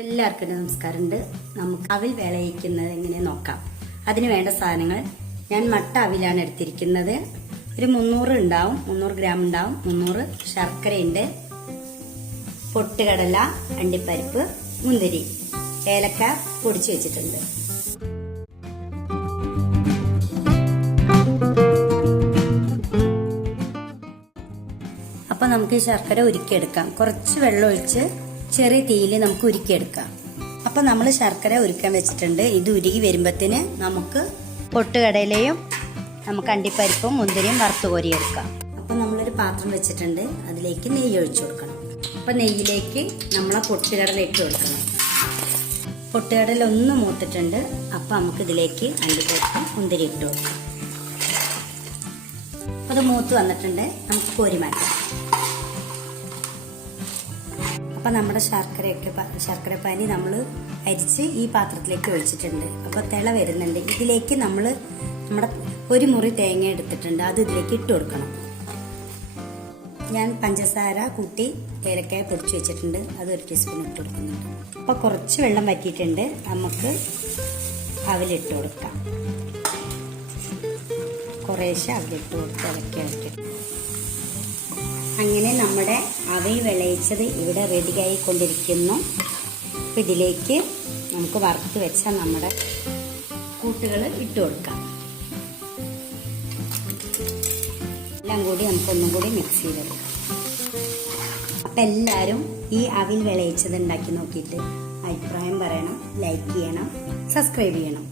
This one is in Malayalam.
എല്ലാവർക്കും നമസ്കാരമുണ്ട്. നമുക്ക് അവിൽ വിളയിക്കുന്നത് എങ്ങനെ നോക്കാം. അതിന് വേണ്ട സാധനങ്ങൾ ഞാൻ മട്ട അവിലാണ് എടുത്തിരിക്കുന്നത്. ഒരു മുന്നൂറ് ഉണ്ടാവും മുന്നൂറ് ഗ്രാം ഉണ്ടാവും മുന്നൂറ് ശർക്കരയുണ്ട് പൊട്ടുകടല അണ്ടിപ്പരിപ്പ് മുന്തിരി ഏലക്ക പൊടിച്ചു വെച്ചിട്ടുണ്ട്. അപ്പൊ നമുക്ക് ഈ ശർക്കര ഉരുക്കിയെടുക്കാം. കുറച്ച് വെള്ളം ഒഴിച്ച് ചെറിയ തീയിൽ നമുക്ക് ഉരുക്കിയെടുക്കാം. അപ്പം നമ്മൾ ശർക്കര ഉരുക്കാൻ വെച്ചിട്ടുണ്ട്. ഇത് ഉരുകി വരുമ്പത്തിന് നമുക്ക് പൊട്ടുകടലയും നമുക്ക് അണ്ടിപ്പരിപ്പും മുന്തിരിയും വറുത്ത് കോരിയെടുക്കാം. അപ്പം നമ്മളൊരു പാത്രം വെച്ചിട്ടുണ്ട്. അതിലേക്ക് നെയ്യ് ഒഴിച്ചു കൊടുക്കണം. അപ്പം നെയ്യിലേക്ക് നമ്മളെ പൊട്ടുകടല ഇട്ട് കൊടുക്കണം. പൊട്ടുകടല ഒന്ന് മൂത്തിട്ടുണ്ട്. അപ്പം നമുക്ക് ഇതിലേക്ക് അണ്ടിപ്പരിപ്പും മുന്തിരി ഇട്ട് കൊടുക്കാം. അത് മൂത്ത് വന്നിട്ടുണ്ട്. നമുക്ക് കോരി മാറ്റാം. അപ്പൊ നമ്മുടെ ശർക്കരയൊക്കെ ശർക്കരപ്പാനി ശർക്കര പാനി നമ്മൾ അരിച്ച് ഈ പാത്രത്തിലേക്ക് ഒഴിച്ചിട്ടുണ്ട്. അപ്പോൾ തിള വരുന്നുണ്ട്. ഇതിലേക്ക് നമ്മൾ നമ്മുടെ ഒരു മുറി തേങ്ങ എടുത്തിട്ടുണ്ട്. അത് ഇതിലേക്ക് ഇട്ട് കൊടുക്കണം. ഞാൻ പഞ്ചസാര കൂട്ടി ഏലക്കായ പൊടിച്ച് വെച്ചിട്ടുണ്ട്. അത് ഒരു ടീസ്പൂൺ ഇട്ട് കൊടുക്കുന്നുണ്ട്. അപ്പോൾ കുറച്ച് വെള്ളം വറ്റിയിട്ടുണ്ട്. നമുക്ക് അവലിട്ട് കൊടുക്കാം. കുറേശ്ശെ അവലിട്ട് കൊടുത്ത് ഇളക്കി ഇളക്കി. അങ്ങനെ നമ്മുടെ അവയിൽ വിളയിച്ചത് ഇവിടെ റെഡിയായി കൊണ്ടിരിക്കുന്നു ഇതിലേക്ക് നമുക്ക് വറുത്ത് വെച്ച നമ്മുടെ കൂട്ടുകൾ ഇട്ട് കൊടുക്കാം. എല്ലാം കൂടി നമുക്കൊന്നും കൂടി മിക്സ് ചെയ്തെടുക്കാം. അപ്പം എല്ലാവരും ഈ അവിൽ വിളയിച്ചത് ഉണ്ടാക്കി നോക്കിയിട്ട് അഭിപ്രായം പറയണം ലൈക്ക് ചെയ്യണം സബ്സ്ക്രൈബ് ചെയ്യണം.